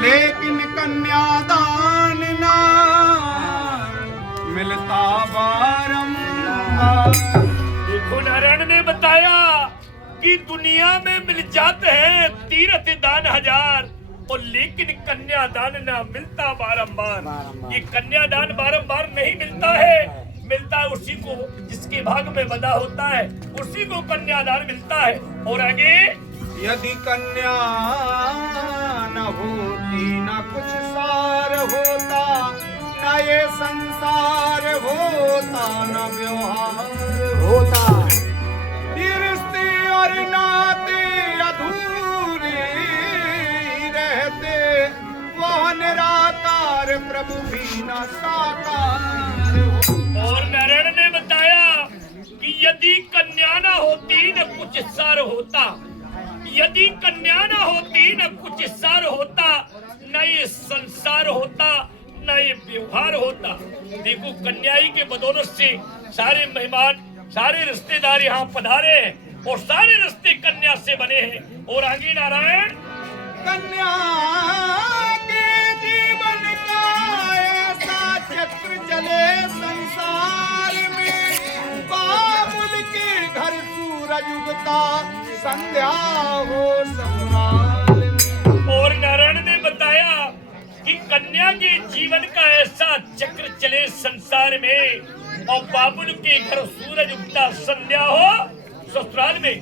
लेकिन कन्यादान ना मिलता बारंबार। देखो नारायण ने बताया कि दुनिया में मिल जाते हैं तीर्थ दान हजार, और लेकिन कन्यादान ना मिलता बारंबार। ये कन्यादान बारंबार नहीं मिलता है, मिलता है उसी को जिसके भाग में बदा होता है, उसी को कन्यादान मिलता है। और आगे, यदि कन्या न होती न कुछ सार होता, न ये संसार होता, न व्यवहार होता। ये रिश्ते और नाते अधूरे रहते, वह निराकार प्रभु भी न साकार होता। और नारायण ने बताया कि यदि कन्या न होती न कुछ सार होता, यदि कन्या न होती न कुछ सार होता, न ये संसार होता, न ये व्यवहार होता। देखो कन्याई के बदौलत से सारे मेहमान, सारे रिश्तेदार यहाँ पधारे हैं, और सारे रिश्ते कन्या से बने हैं। और आगे नारायण, कन्या के जीवन का ऐसा चक्र चले संसार में, बाबुल के घर सूरज उगता, संध्या हो ससुराल में। और नारायण ने बताया कि कन्या के जीवन का ऐसा चक्र चले संसार में, और बाबुल के घर सूरज उगता, संध्या हो ससुराल में।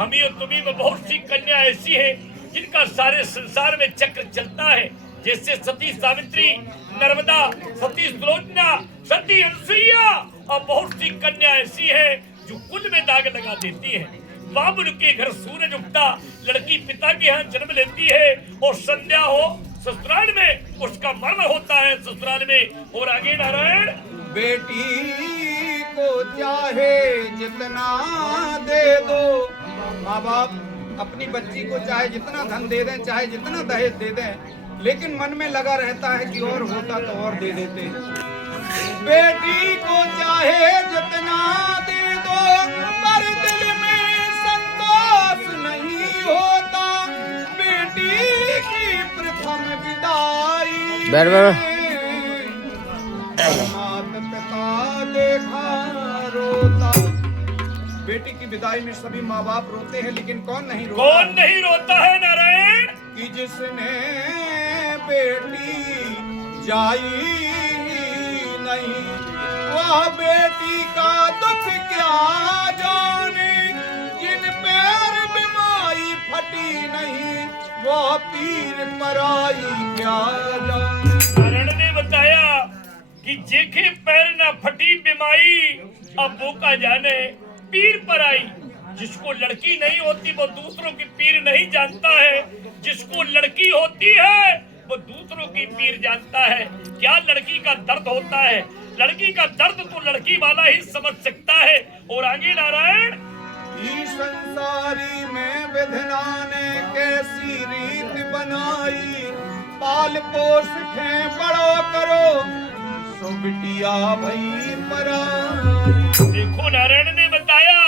हमी और तुम्ही में बहुत सी कन्या ऐसी है जिनका सारे संसार में चक्र चलता है, जैसे सती सावित्री, नर्मदा, सती सुलोचना, सती अनसुईया, और बहुत सी कन्या ऐसी है जो कुल में दाग लगा देती है। बाबुल के घर सूरज उगता, लड़की पिता के यहाँ जन्म लेती है, और संध्या हो ससुराल में, उसका मरण होता है ससुराल में। और आगे नारायण, बेटी को चाहे जितना दे दो, माँ बाप अपनी बच्ची को चाहे जितना धन दे दें, चाहे जितना दहेज दे दें, लेकिन मन में लगा रहता है कि और होता तो और दे देते। बेटी को चाहे जितना दे दो, पर दिल में संतोष नहीं होता। बेटी की प्रथम विदाई माता पिता देखा रोता। बेटी की विदाई में सभी माँ बाप रोते हैं, लेकिन कौन नहीं रोता? कौन नहीं रोता है नारायण? कि जिसने बेटी जाई नहीं, वह बेटी का दुख क्या जाने। जिन पैर बीमारी फटी नहीं, वह पीर पराई क्या जाने। नारायण ने बताया कि जेके पैर न फटी बीमारी, अब वो का जाने पीर पर आई। जिसको लड़की नहीं होती वो दूसरों की पीर नहीं जानता है, जिसको लड़की होती है वो दूसरों की पीर जानता है। क्या लड़की का दर्द होता है, लड़की का दर्द तो लड़की वाला ही समझ सकता है। और आगे नारायण, इस संसारी में विधना ने कैसी रीत बनाई, पाल पोस के बड़ो करो, सो बिटिया भई पराई। देखो नारायण ने बताया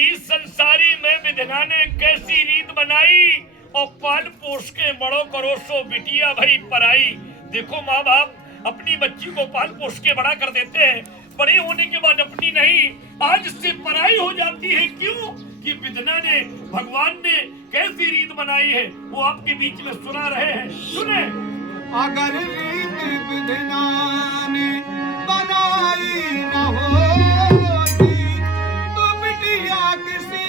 इस संसारी में विधना ने कैसी रीत बनाई, और पाल पोस के बड़ो करो, सो बिटिया भई पराई। देखो माँ बाप अपनी बच्ची को पाल पोस के बड़ा कर देते हैं, बड़े होने के बाद अपनी नहीं आज से पराई हो जाती है। क्यों? कि विधना ने, भगवान ने कैसी रीत बनाई है, वो आपके बीच में सुना रहे हैं, सुने। अगर रीत विधना ने बनाई न होती, तो बिटिया किसी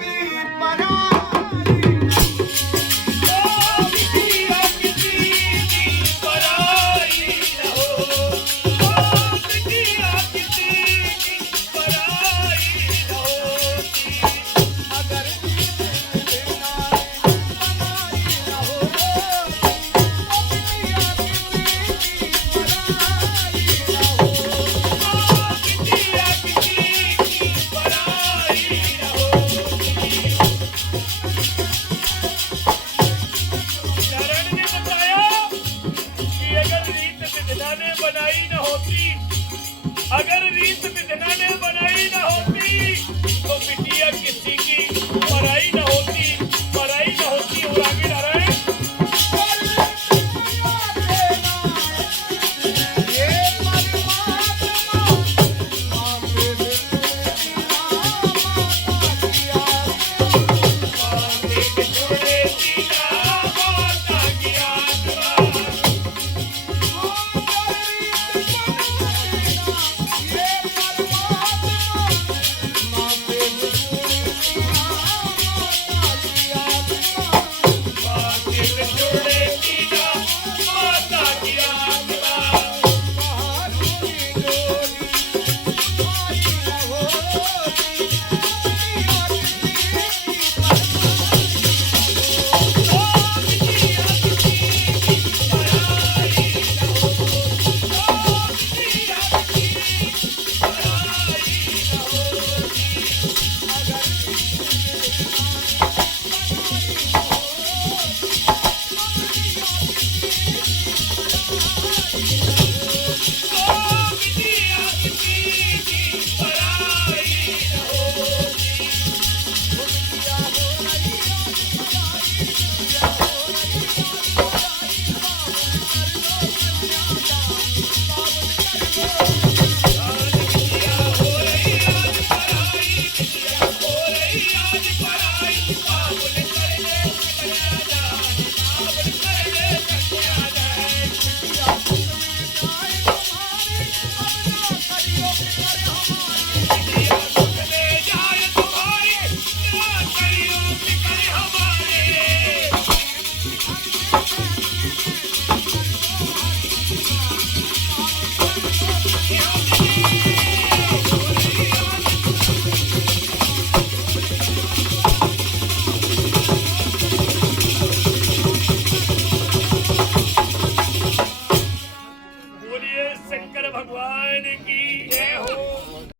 की पराई। अगर रीत विधना ने बनाई न होती तो बिटिया किसी की पराई न होती, पराई न होती। और आगे नारायण, हनुमान की जय हो।